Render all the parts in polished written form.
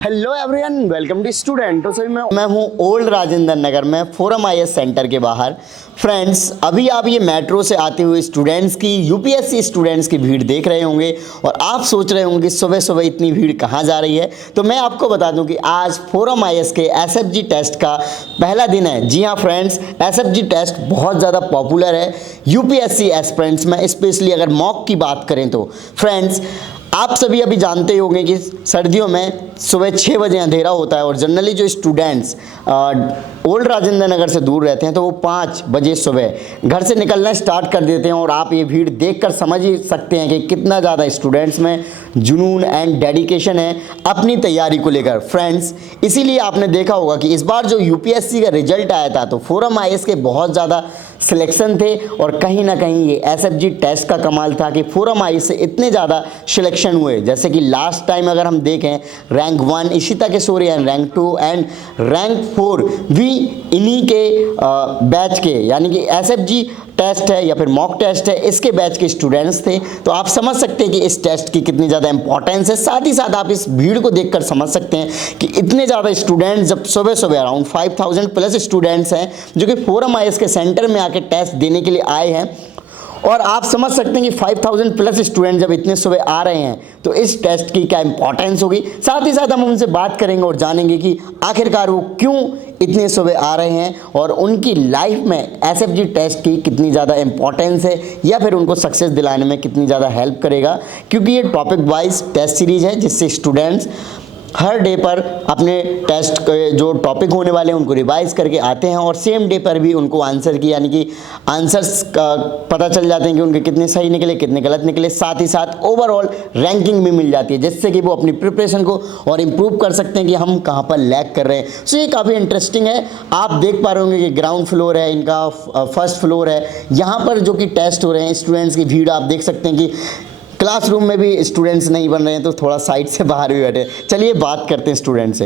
Hello everyone, welcome to student. तो सभी मैं हूँ ओल्ड राजेंद्र नगर में फोरम आईएएस सेंटर के बाहर। फ्रेंड्स, अभी आप ये मेट्रो से आते हुए स्टूडेंट्स की यूपीएससी स्टूडेंट्स की भीड़ देख रहे होंगे और आप सोच रहे होंगे कि सुबह सुबह इतनी भीड़ कहाँ जा रही है। तो मैं आपको बता दूं कि आज फोरम आईएएस के एसएफजी टेस्ट का पहला दिन है। जी हाँ फ्रेंड्स, एसएफजी टेस्ट बहुत ज़्यादा पॉपुलर है यूपीएससी एस्पिरेंट्स में, स्पेशली अगर मॉक की बात करें तो। फ्रेंड्स, आप सभी अभी जानते ही होंगे कि सर्दियों में सुबह 6 बजे अंधेरा होता है और जनरली जो स्टूडेंट्स ओल्ड राजेंद्र नगर से दूर रहते हैं तो वो 5 बजे सुबह घर से निकलना स्टार्ट कर देते हैं। और आप ये भीड़ देखकर समझ ही सकते हैं कि कितना ज़्यादा स्टूडेंट्स में जुनून एंड डेडिकेशन है अपनी तैयारी को लेकर। फ्रेंड्स, इसीलिए आपने देखा होगा कि इस बार जो यूपीएससी का रिजल्ट आया था तो फोरम आईएएस के बहुत ज़्यादा सिलेक्शन थे और कहीं ना कहीं ये एसएफजी टेस्ट का कमाल था कि फोरम आईएएस से इतने ज़्यादा सिलेक्शन हुए। जैसे कि लास्ट टाइम अगर हम देखें rank 1 Ishita Kishori and rank 2 and rank 4 भी इन्हीं के बैच के, यानी कि एसएफजी टेस्ट है या फिर मॉक टेस्ट है, इसके बैच के स्टूडेंट्स थे। तो आप समझ सकते हैं कि इस टेस्ट की कितनी ज़्यादा इंपॉर्टेंस है। साथ ही साथ आप इस भीड़ को देखकर समझ सकते हैं कि इतने ज़्यादा स्टूडेंट्स जब सुबह सुबह अराउंड 5000 प्लस स्टूडेंट्स हैं जो कि फोरम आईएएस के सेंटर में आके टेस्ट देने के लिए आए हैं। और आप समझ सकते हैं कि 5000 प्लस स्टूडेंट जब इतने सुबह आ रहे हैं तो इस टेस्ट की क्या इंपॉर्टेंस होगी। साथ ही साथ हम उनसे बात करेंगे और जानेंगे कि आखिरकार वो क्यों इतने सुबह आ रहे हैं और उनकी लाइफ में एसएफजी टेस्ट की कितनी ज़्यादा इंपॉर्टेंस है या फिर उनको सक्सेस दिलाने में कितनी ज़्यादा हेल्प करेगा। क्योंकि ये टॉपिक वाइज टेस्ट सीरीज है जिससे स्टूडेंट्स हर डे पर अपने टेस्ट के जो टॉपिक होने वाले हैं उनको रिवाइज करके आते हैं और सेम डे पर भी उनको आंसर की, यानी कि आंसर्स का पता चल जाते हैं कि उनके कितने सही निकले कितने गलत निकले। साथ ही साथ ओवरऑल रैंकिंग भी मिल जाती है जिससे कि वो अपनी प्रिपरेशन को और इम्प्रूव कर सकते हैं कि हम कहाँ पर लैग कर रहे हैं। सो ये काफ़ी इंटरेस्टिंग है। आप देख पा रहे होंगे कि ग्राउंड फ्लोर है, इनका फर्स्ट फ्लोर है। यहाँ पर जो कि टेस्ट हो रहे हैं स्टूडेंट्स की भीड़ आप देख सकते हैं कि क्लासरूम में भी स्टूडेंट्स नहीं बन रहे हैं तो थोड़ा साइड से बाहर भी बैठे। चलिए बात करते हैं स्टूडेंट से।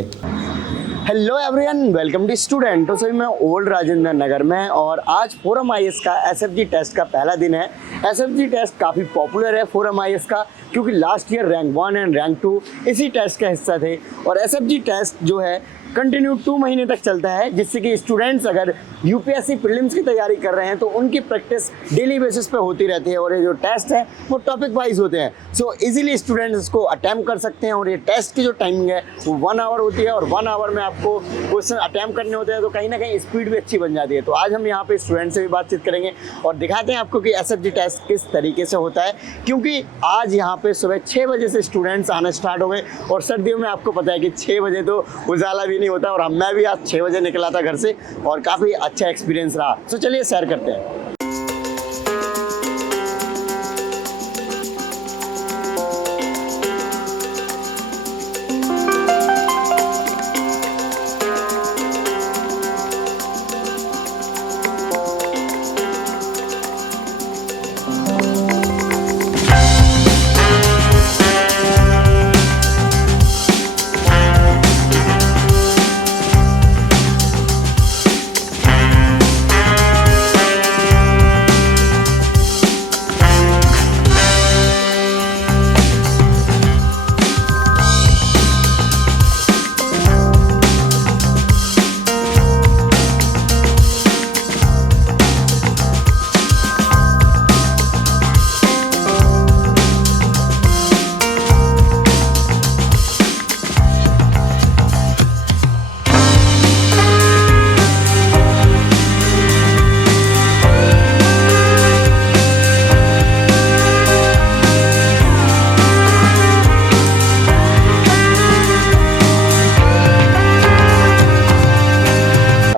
Hello everyone, welcome to student. तो सभी मैं ओल्ड राजेंद्र नगर में और आज फोरम आईएएस का एसएफजी टेस्ट का पहला दिन है। एसएफजी टेस्ट काफ़ी पॉपुलर है फोरम आईएएस का क्योंकि last year rank 1 and rank 2 इसी टेस्ट का हिस्सा थे। और एसएफजी टेस्ट जो है कंटिन्यू 2 महीने तक चलता है जिससे कि स्टूडेंट्स अगर यूपीएससी प्रीलिम्स की तैयारी कर रहे हैं तो उनकी प्रैक्टिस डेली बेसिस पे होती रहती है। और ये जो टेस्ट है वो टॉपिक वाइज होते हैं, सो इजीली स्टूडेंट्स इसको अटैम्प्ट कर सकते हैं। और ये टेस्ट की जो टाइमिंग है वो 1 आवर होती है और 1 आवर में आपको क्वेश्चन अटैम्प्ट करने होते हैं तो कहीं ना कहीं स्पीड भी अच्छी बन जाती है। तो आज हम यहाँ पे स्टूडेंट से भी बातचीत करेंगे और दिखाते हैं आपको कि एसएफजी टेस्ट किस तरीके से होता है। क्योंकि आज यहाँ पे सुबह 6 बजे से स्टूडेंट्स आना स्टार्ट हो गए और सर्दियों में आपको पता है कि 6 बजे तो उजाला भी नहीं होता। और मैं भी आज 6 बजे निकला था घर से और काफ़ी अच्छा एक्सपीरियंस रहा। तो चलिए शेयर करते हैं।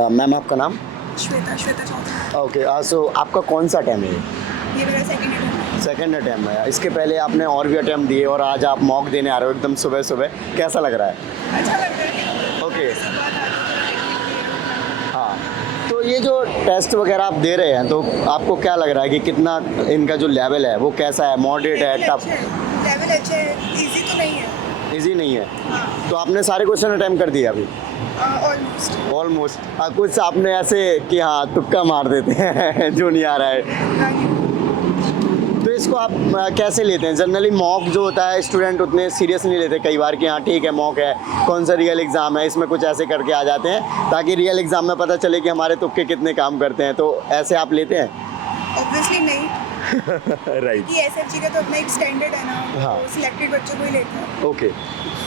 मैम आपका नाम? श्वेता चौधरी। ओके, सो आपका कौन सा अटैम्प्ट है? ये मेरा सेकंड अटेम्प्ट है। सेकंड अटैम्प्ट है। इसके पहले आपने और भी अटैम्प्ट दिए और आज आप मॉक देने आ रहे हो एकदम सुबह सुबह, कैसा लग रहा है? अच्छा लग रहा है। ओके, हाँ, तो ये जो टेस्ट वगैरह आप दे रहे हैं तो आपको क्या लग रहा है कि कितना इनका जो लेवल है वो कैसा है? मॉडरेट है, टफ? लेवल अच्छा है, इजी तो नहीं है। इजी नहीं है? हाँ। तो आपने सारे क्वेश्चन अटैम्प्ट कर दिए अभी? ऑलमोस्ट। कुछ आपने ऐसे कि हाँ तुक्का मार देते हैं जो नहीं आ रहा है। तो इसको आप कैसे लेते हैं? जनरली मॉक जो होता है स्टूडेंट उतने सीरियस नहीं लेते कई बार कि हाँ ठीक है मॉक है, कौन सा रियल एग्ज़ाम है, इसमें कुछ ऐसे करके आ जाते हैं ताकि रियल एग्ज़ाम में पता चले कि हमारे तुक्के कितने काम करते हैं, तो ऐसे आप लेते हैं? ऑब्वियसली नहीं, राइट, कि एसएफजी का तो अपना एक स्टैंडर्ड है ना, हाँ। तो सिलेक्टेड बच्चों को ही लेते हैं। ओके।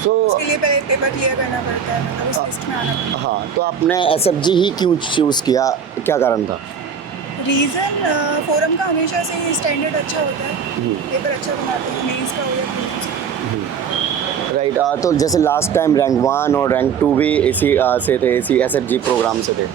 सो उसके लिए पहले पेपर क्लियर करना पड़ता है, मतलब उस लिस्ट में आना पड़ता है। हाँ, तो आपने एसएफजी ही क्यों चूज़ किया, क्या कारण था? रीज़न फोरम का हमेशा से ही स्टैंडर्ड अच्छा होता है, पेपर अच्छा बनाते हैं, मेंस का हो या प्रीलिम्स का। राइट, तो जैसे लास्ट टाइम रैंक 1 और रैंक 2 भी इसी से थे, इसी एसएफजी प्रोग्राम से थे।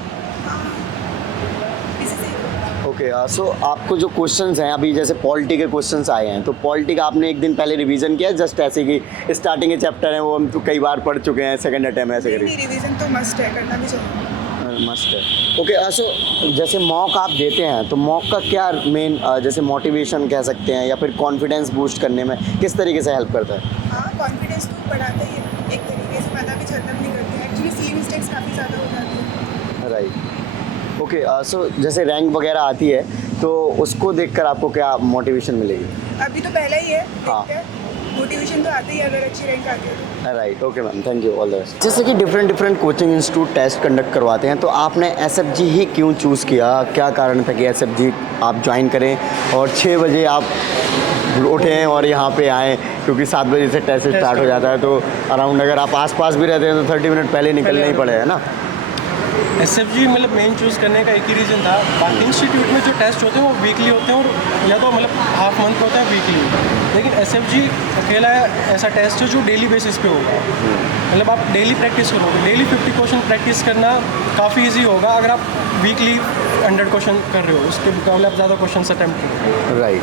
इसी से ओके, सो आपको जो क्वेश्चंस हैं अभी जैसे पॉलिटी के क्वेश्चंस आए हैं, तो पॉलिटी का आपने एक दिन पहले रिवीजन किया जस्ट ऐसे कि स्टार्टिंग के चैप्टर हैं वो हम तो कई बार पढ़ चुके हैं, सेकंड अटेम्प्ट ऐसे करिए? रिवीजन तो मस्ट है, करना भी चाहिए। मस्त है। ओके, सो जैसे मॉक आप देते हैं तो मॉक का क्या मेन जैसे मोटिवेशन कह सकते हैं या फिर कॉन्फिडेंस बूस्ट करने में किस तरीके से हेल्प करता है? हाँ, कॉन्फिडेंस तो बढ़ाता ही है एक तरीके से, पता भी चलता भी नहीं करते, एक्चुअली सी मिस्टेक्स काफ़ी ज़्यादा हो जाती है। राइट, ओके, सो जैसे रैंक वगैरह आती है तो उसको देखकर आपको क्या मोटिवेशन मिलेगी? अभी तो पहला ही है, हाँ। देखते हैं, मोटिवेशन तो आती है अगर अच्छी रैंक आती है तो। Right, okay ma'am, thank you, all the best. जैसे कि different coaching institute test conduct करवाते हैं, तो आपने एसएफजी ही क्यों चूज़ किया? क्या कारण था कि एसएफजी आप ज्वाइन करें और 6 बजे आप उठें और यहाँ पे आएँ, क्योंकि 7 बजे से टेस्ट स्टार्ट हो जाता है, तो अराउंड अगर आप आसपास भी रहते हैं तो 30 मिनट पहले निकलना ही पड़ेगा ना? एसएफजी मतलब मेन चूज़ करने का एक ही रीज़न था, बाकी इंस्टीट्यूट में जो टेस्ट होते हैं वो वीकली होते हैं और या तो मतलब हाफ मंथ होते हैं वीकली, लेकिन एसएफजी अकेला ऐसा टेस्ट है जो डेली बेसिस पे होगा। मतलब आप डेली प्रैक्टिस करोगे, डेली 50 क्वेश्चन प्रैक्टिस करना काफ़ी इजी होगा अगर आप वीकली 100 क्वेश्चन कर रहे हो, उसके मुकाबले आप ज़्यादा क्वेश्चन अटैम्प्ट करो। राइट,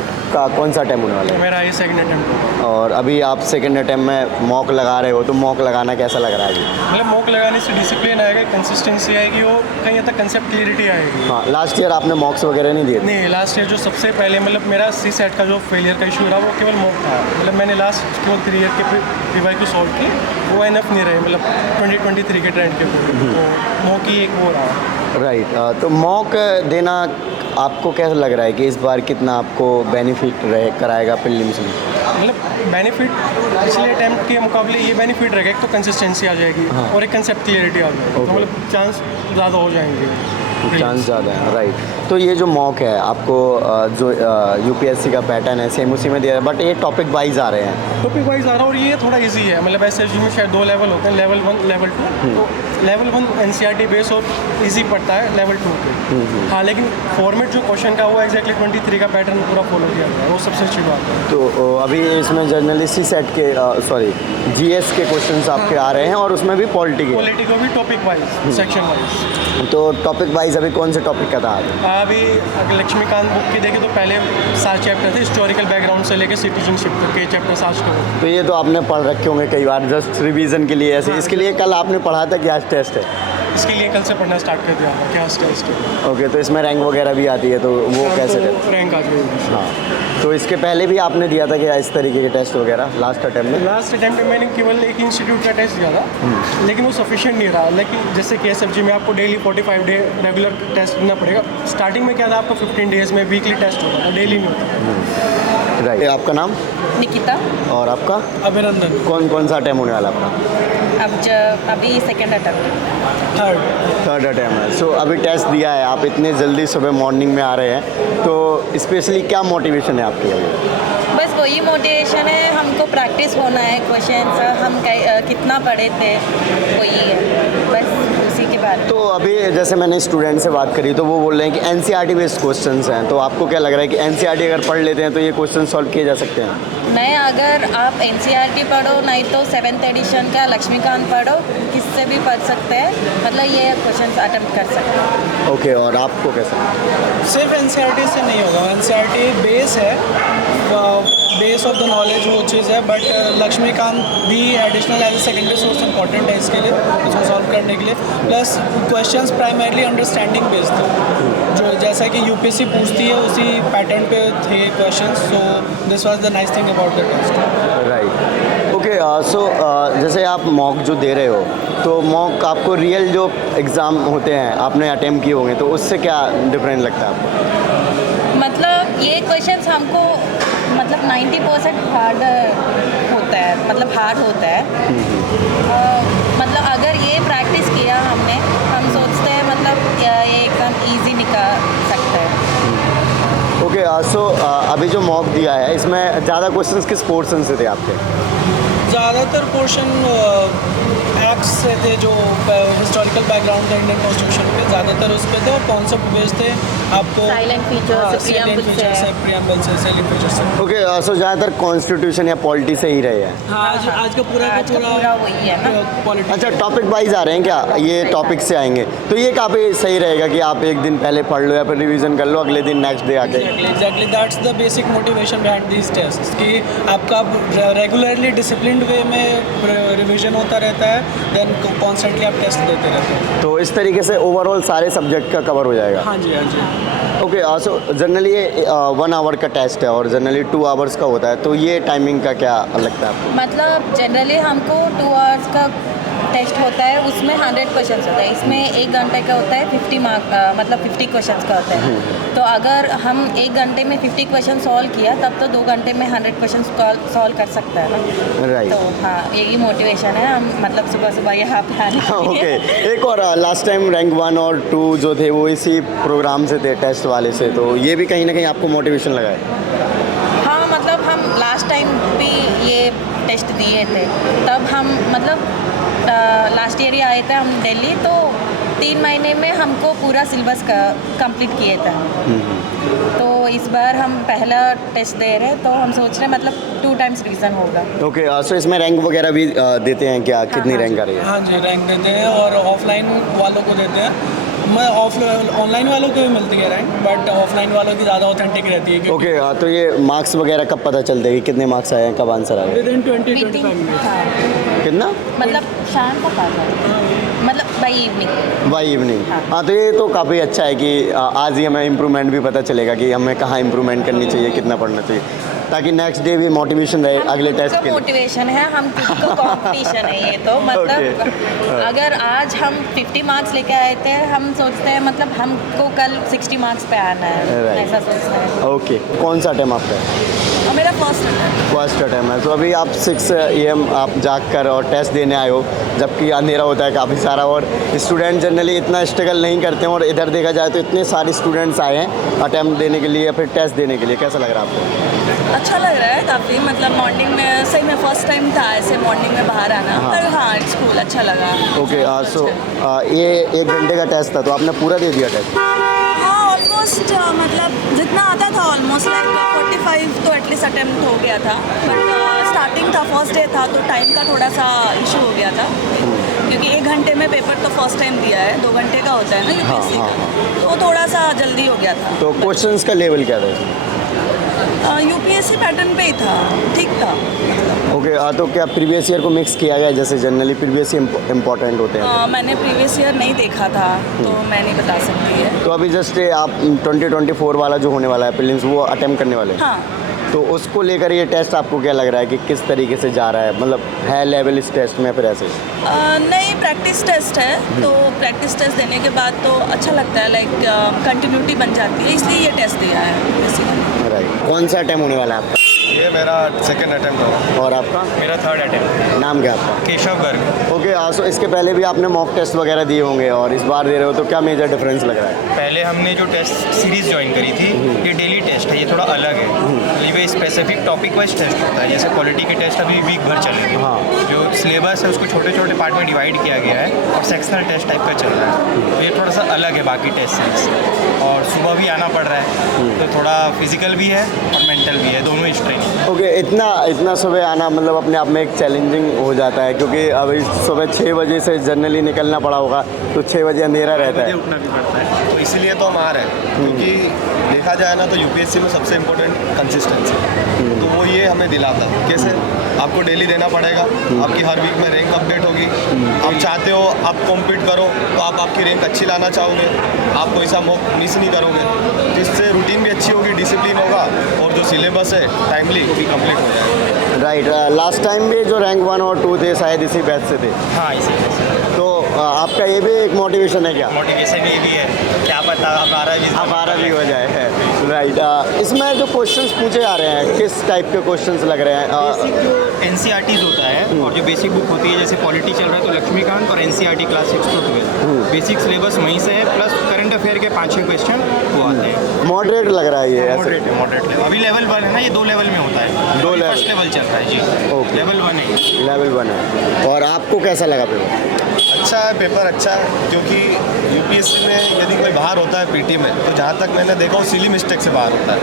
कौन सा अटैम्प्ट होने वाला है? मेरा ये सेकंड अटैम्प्ट होगा। और अभी आप सेकंड अटैम्प्ट में मॉक लगा रहे हो, तो मॉक लगाना कैसा लग रहा है अभी? मतलब मॉक लगाने से डिसिप्लिन आएगा, कंसिस्टेंसी आएगी और कहीं हद तक कंसेप्ट क्लियरिटी आएगी। हाँ, लास्ट ईयर आपने मॉक्स वगैरह नहीं दिए थे? नहीं, लास्ट ईयर जो सबसे पहले मतलब मेरा सी सेट का जो फेलियर का इशू रहा वो केवल मॉक था, मतलब मैंने लास्ट 2-3 ईयर के रिवाइव को सॉल्व की, वो एनफ नहीं रहे मतलब 2023 के ट्रेंड के ऊपर, तो मॉक ही एक वो रहा। राइट, तो मॉक देना आपको कैसा लग रहा है कि इस बार कितना आपको बेनिफिट रहे कराएगा प्रीलिम्स में? मतलब बेनिफिट पिछले अटैम्प्ट के मुकाबले ये बेनिफिट रहेगा, एक तो कंसिस्टेंसी आ जाएगी और एक कंसेप्ट क्लियरिटी आ जाएगी, तो मतलब चांस ज़्यादा हो जाएंगे, चांस ज़्यादा है। राइट, तो ये जो मॉक है आपको जो यूपीएससी का पैटर्न है सेम उसी में दिया है, बट ये टॉपिक वाइज आ रहे हैं? टॉपिक वाइज आ रहा है और ये थोड़ा इजी है, मतलब एसएफजी में शायद 2 लेवल होते हैं, लेवल 1 लेवल 2, तो लेवल 1 एनसीईआरटी बेस और इजी पड़ता है लेवल 2 पे। हाँ, लेकिन फॉर्मेट जो क्वेश्चन का वो एक्जैक्टली 23 का पैटर्न पूरा फॉलो किया गया है, वो सबसे अच्छी बात है। तो अभी इसमें जर्नली सी सेट के सॉरी जीएस के क्वेश्चंस आपके आ रहे हैं और उसमें भी पॉलिटी के? पॉलिटी को भी टॉपिक वाइज, सेक्शन वाइज। तो टॉपिक वाइज अभी कौन से टॉपिक का था? अभी अगर लक्ष्मीकांत बुक की देखें तो पहले 7 चैप्टर थे, हिस्टोरिकल बैकग्राउंड से लेकर सिटीजनशिप तक के चैप्टर 7 के। तो ये तो आपने पढ़ रखे होंगे कई बार जस्ट रिवीजन के लिए ऐसे? इसके लिए कल आपने पढ़ा था कि आज टेस्ट है? इसके लिए कल से पढ़ना स्टार्ट कर दिया था, क्या टेस्ट है। ओके, तो इसमें रैंक वगैरह भी आती है, तो वो कैसे तो रैंक आ जाएगी। हाँ, तो इसके पहले भी आपने दिया था कि इस तरीके के टेस्ट वगैरह लास्ट अटेम्प्ट में? लास्ट अटैम्प्ट में मैंने केवल एक इंस्टीट्यूट का टेस्ट दिया था, लेकिन वो सफिशिएंट नहीं रहा, लेकिन जैसे कि एसएफजी में आपको डेली 45 डे रेगुलर टेस्ट देना पड़ेगा। स्टार्टिंग में क्या था, आपको 15 डेज में वीकली टेस्ट होता था, डेली नहीं होता। राइट, आपका नाम? निकिता। और आपका? अभिनंदन। कौन सा अटेम्प्ट होने वाला आपका? अभी सेकेंड अटेम्प्ट। थर्ड अटेम्प्ट है। सो अभी टेस्ट दिया है, आप इतने जल्दी सुबह मॉर्निंग में आ रहे हैं, तो स्पेशली क्या मोटिवेशन है आपकी अभी? बस वही मोटिवेशन है, हमको प्रैक्टिस होना है, क्वेश्चन हम कितना पढ़े थे वही है, बस उसी के बारे में। तो अभी जैसे मैंने स्टूडेंट से बात करी तो वो बोल रहे हैं कि एनसीईआरटी बेस्ड क्वेश्चंस हैं, तो आपको क्या लग रहा है कि एनसीईआरटी अगर पढ़ लेते हैं तो ये क्वेश्चन सॉल्व किए जा सकते हैं? नहीं, अगर आप एनसीईआरटी पढ़ो, नहीं तो 7th एडिशन का लक्ष्मीकांत पढ़ो, किससे भी पढ़ सकते हैं, मतलब ये क्वेश्चन अटेम्प्ट कर सकते हैं। ओके, और आपको कैसा? सिर्फ एनसीईआरटी से नहीं होगा, एनसीईआरटी बेस है, बेस ऑफ द नॉलेज वो चीज़ है, बट लक्ष्मीकांत भी additional as a secondary source important है इसके लिए, इसको सॉल्व करने के लिए। Plus questions primarily understanding based थे, जो जैसा कि यूपीएससी पूछती है उसी पैटर्न पे थे questions, so this was the nice thing about the test. Right, okay, so जैसे आप मॉक जो दे रहे हो, तो मॉक आपको रियल जो एग्ज़ाम होते हैं आपने अटेम्प्ट किए होंगे, तो उससे क्या डिफरेंट लगता है आपको? मतलब ये क्वेश्चंस हमको मतलब 90% हार्ड होता है, मतलब हार्ड होता है। मतलब अगर ये प्रैक्टिस किया हमने, हम सोचते हैं मतलब ये एकदम इजी निकाल सकते हैं। ओके सो अभी जो मॉक दिया है इसमें ज़्यादा क्वेश्चंस किस पोर्शन से थे आपके? ज़्यादातर पोर्शन एक्ट्स से थे, जो हिस्टोरिकल बैकग्राउंड थे इंडियन कॉन्स्टिट्यूशन पे, ज़्यादातर उस पे थे, और कॉन्सेप्ट बेस्ड थे आपको। Silent features से, preamble से। प्रियम्बल से, साइलेंट फीचर से। ओके सो ज़्यादातर कॉन्स्टिट्यूशन या पॉलिटी से ही रहे हैं? हाँ, आज का पूरा आज का पूरा वही है ना। पॉलिटिक्स। अच्छा, टॉपिक वाइज आ रहे हैं क्या? ये टॉपिक से आएंगे तो ये काफ़ी सही रहेगा कि आप एक दिन पहले पढ़ लो या फिर रिवीजन कर लो, अगले दिन नेक्स्ट डे आके। Exactly that's the basic motivation behind these test, कि आपका रेगुलरली डिसिप्लिन्ड वे में रिवीजन होता रहता है, देन कॉन्स्टेंटली आप टेस्ट देते रहते हैं। तो इस तरीके से ओवरऑल सारे सब्जेक्ट का कवर हो जाएगा। हाँ जी, हाँ जी। ओके सो जनरली ये 1 आवर का टेस्ट है और जनरली 2 आवर्स का होता है, तो ये टाइमिंग का क्या लगता है आपको? मतलब जनरली हमको 2 आवर्स का टेस्ट होता है, उसमें 100 क्वेश्चंस होता है। इसमें 1 घंटे का होता है, 50 मार्क मतलब 50 क्वेश्चंस का होता है। तो अगर हम 1 घंटे में 50 क्वेश्चन सॉल्व किया तब तो 2 घंटे में 100 क्वेश्चन सॉल्व कर सकता है ना। राइट। तो हाँ, यही मोटिवेशन है हम मतलब सुबह सुबह यहाँ पे आने के ओके लिए। एक और लास्ट टाइम रैंक 1 और 2 जो थे वो इसी प्रोग्राम से थे, टेस्ट वाले से, तो ये भी कहीं ना कहीं आपको मोटिवेशन लगा है? हाँ, मतलब हम लास्ट टाइम भी ये टेस्ट दिए थे, तब हम मतलब लास्ट ईयर ही आए थे हम दिल्ली, तो 3 महीने में हमको पूरा सिलेबस का कंप्लीट किए थे। तो इस बार हम पहला टेस्ट दे रहे हैं, तो हम सोच रहे हैं मतलब 2 टाइम्स रिवीजन होगा। ओके सो इसमें रैंक वगैरह भी देते हैं क्या? कितनी रैंक आ रही है? हाँ जी, रैंक देते हैं और ऑफलाइन वालों को देते हैं। मैं ऑनलाइन वालों को भी मिलती है रैंक, बट ऑफलाइन वालों की ज़्यादा ऑथेंटिक रहती है। ओके तो ये मार्क्स वगैरह कब पता चलते हैं कि कितने मार्क्स आए हैं, कब आंसर आया? Within 20-25 minutes. हाँ, कितना? मतलब शाम को पास मतलब बाई इवनिंग। By evening. हाँ तो ये तो काफ़ी अच्छा है कि आज ही हमें इम्प्रूवमेंट भी पता चलेगा कि हमें कहाँ इम्प्रूवमेंट करनी चाहिए, कितना पढ़ना चाहिए, ताकि नेक्स्ट डे भी मोटिवेशन रहे अगले टेस्ट के लिए। मोटिवेशन है, हम किसी को कंपटीशन है ये तो मतलब अगर आज हम 50 मार्क्स लेके आए थे, हम सोचते हैं मतलब हमको कल 60 मार्क्स पे आना है, Right. ऐसा सोचते हैं। ओके कौन सा टाइम आपका है? और मेरा फर्स्ट है। फर्स्ट टाइम है, तो अभी आप 6 AM आप जाग कर और टेस्ट देने आए हो, जबकि अंधेरा होता है काफ़ी सारा, और स्टूडेंट जनरली इतना स्ट्रगल नहीं करते हैं, और इधर देखा जाए तो इतने सारे स्टूडेंट्स आए हैं अटैम्प्ट देने के लिए या फिर टेस्ट देने के लिए, कैसा लग रहा है आपको? अच्छा लग रहा है काफ़ी, मतलब मॉर्निंग में सही में फर्स्ट टाइम था ऐसे मॉर्निंग में बाहर आना। हाँ। पर हाँ, इट्स कूल, अच्छा लगा। ओके सो ये 1 घंटे का टेस्ट था, तो आपने पूरा दे दिया टेस्ट? हाँ, ऑलमोस्ट मतलब जितना आता था ऑलमोस्ट लाइक 45 तो एटलीस्ट अटेम्प्ट हो गया था। बट स्टार्टिंग था, फर्स्ट डे था, तो टाइम का थोड़ा सा इशू हो गया था, क्योंकि 1 घंटे में पेपर तो फर्स्ट टाइम दिया है, 2 घंटे का होता है ना यूपीएससी हाँ, का, तो थोड़ा सा जल्दी हो गया था। तो क्वेश्चंस का लेवल क्या था इसमें? यूपीएससी पैटर्न पे ही था, ठीक था। ओके तो क्या प्रीवियस ईयर को मिक्स किया गया, जैसे जनरली प्रीवियस ईयर इम्पोर्टेंट होते हैं? मैंने प्रीवियस ईयर नहीं देखा था, तो मैं नहीं बता सकती है। तो अभी जस्ट आप 2024 वाला जो होने वाला है प्रीलिम्स, वो अटेम्प्ट करने वाले हैं? हाँ, तो उसको लेकर ये टेस्ट आपको क्या लग रहा है कि किस तरीके से जा रहा है, मतलब है लेवल इस टेस्ट में फिर ऐसे? नहीं, प्रैक्टिस टेस्ट है, तो प्रैक्टिस टेस्ट देने के बाद तो अच्छा लगता है, लाइक कंटिन्यूटी बन जाती है, इसलिए ये टेस्ट दिया है बेसिकली। राइट। कौन सा अटेम्प्ट होने वाला है आपका? ये मेरा सेकंड अटेम्प्ट होगा। और आपका? मेरा थर्ड अटेम्प्ट। नाम क्या आपका? केशव गर्ग। ओके सो इसके पहले भी आपने मॉक टेस्ट वगैरह दिए होंगे और इस बार दे रहे हो, तो क्या मेजर डिफरेंस लग रहा है? पहले हमने जो टेस्ट सीरीज ज्वाइन करी थी, ये डेली टेस्ट है, ये थोड़ा अलग है। ये स्पेसिफिक टॉपिक वाइज टेस्ट होता है, जैसे पॉलिटी के टेस्ट अभी वीक भर चल रहे हाँ। हैं। जो सिलेबस है उसको छोटे छोटे पार्ट में डिवाइड किया गया है और सेक्शनल टेस्ट टाइप का चल रहा है, तो ये थोड़ा सा अलग है बाकी टेस्ट से। और सुबह भी आना पड़ रहा है, तो थोड़ा फिजिकल भी है और मेंटल भी है, दोनों ही ट्रेनिंग। ओके इतना सुबह आना मतलब अपने आप में एक चैलेंजिंग हो जाता है, क्योंकि अभी सुबह 6 बजे से जनरली निकलना पड़ा होगा, तो 6 बजे अंधेरा रहता है। उठना भी पड़ता है, तो इसीलिए तो हम आ रहे हैं, क्योंकि देखा जाए ना तो यूपीएससी में सबसे इम्पोर्टेंट कंसिस्टेंसी, तो वो ये हमें दिलाता है। कैसे? आपको डेली देना पड़ेगा, आपकी हर वीक में रैंक अपडेट होगी। आप चाहते हो आप कॉम्पीट करो, तो आप आपकी रैंक अच्छी लाना चाहोगे, आप कोई सा मौका मिस नहीं करोगे, जिससे रूटीन भी अच्छी होगी, डिसिप्लिन होगा, और जो सिलेबस है टाइमली वो भी कंप्लीट हो जाएगा। राइट। लास्ट टाइम भी जो रैंक 1 और 2 थे शायद इसी बैच से थे, हाँ, इसी तो आपका ये भी एक मोटिवेशन है क्या? मोटिवेशन ये भी है, क्या पता हमारा भी हमारा भी हो जाए है। राइट, इसमें जो क्वेश्चंस पूछे जा रहे हैं किस टाइप के क्वेश्चंस लग रहे हैं? बेसिक जो एनसीईआरटीज होता है और जो बेसिक बुक होती है, जैसे पॉलिटी चल रहा है तो लक्ष्मीकांत और NCERT class 6 to 12 basic syllabus वहीं से है, प्लस करंट अफेयर के 5-6 क्वेश्चन वो आते हैं। मॉडरेट लग रहा है ये ऐसे? मॉडरेट लेवल, अभी लेवल 1 है ना, ये 2 लेवल में होता है। दो लेवल। फर्स्ट लेवल चल रहा है जी। ओके। लेवल 1 है। लेवल 1 है। और आपको कैसा लगा पेपर? अच्छा है, पेपर अच्छा है, क्योंकि यूपीएससी में यदि कोई बाहर होता है पीटी में, तो जहाँ तक मैंने देखा वो सिली मिस्टेक से बाहर होता है,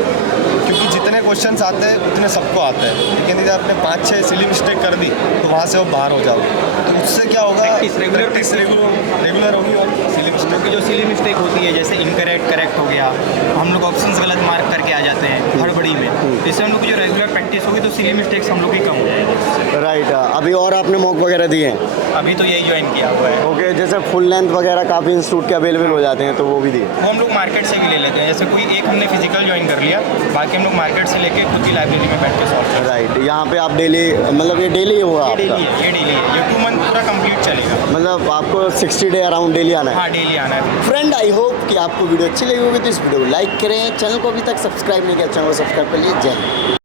क्योंकि जितने क्वेश्चंस आते हैं उतने सबको आते हैं, लेकिन यदि आपने 5-6 सिली मिस्टेक कर दी तो वहाँ से वो बाहर हो जाओगे। तो उससे क्या होगा, Practice, रेगुलर होगी और सिली हम लोग की जो सिली मिस्टेक होती है, जैसे इनकरेक्ट करेक्ट हो गया, हम लोग ऑप्शंस गलत मार्क करके आ जाते हैं हड़बड़ी में, तो इससे हम लोग की जो रेगुलर प्रैक्टिस होगी तो सिली मिस्टेक्स हम लोग की कम हो जाएगी। राइट, अभी और आपने मॉक वगैरह दिए हैं? अभी तो यही ज्वाइन किया हुआ है। ओके, जैसे फुल लेंथ वगैरह काफ़ी इंस्टीट्यूट के अवेलेबल हो जाते हैं तो वो भी दिए? वो हम लोग मार्केट से भी ले लेते हैं, जैसे कोई एक हमने फिजिकल ज्वाइन कर लिया, बाकी हम लोग मार्केट से लेके खुद की लाइब्रेरी में बैठ के सॉल्व करते हैं। राइट, यहाँ पे आप डेली, मतलब ये डेली हुआ ये आपका? डेली है, ये डेली है, ये 2 मंथ पूरा कंप्लीट चलेगा। मतलब आपको 60 डे अराउंड डेली आना है? हाँ, डेली आना है। फ्रेंड, आई होप कि आपको वीडियो अच्छी लगी होगी, तो इस वीडियो को लाइक करें, चैनल को अभी तक सब्सक्राइब नहीं किया, चैनल को सब्सक्राइब कर लीजिए। जय हिंद।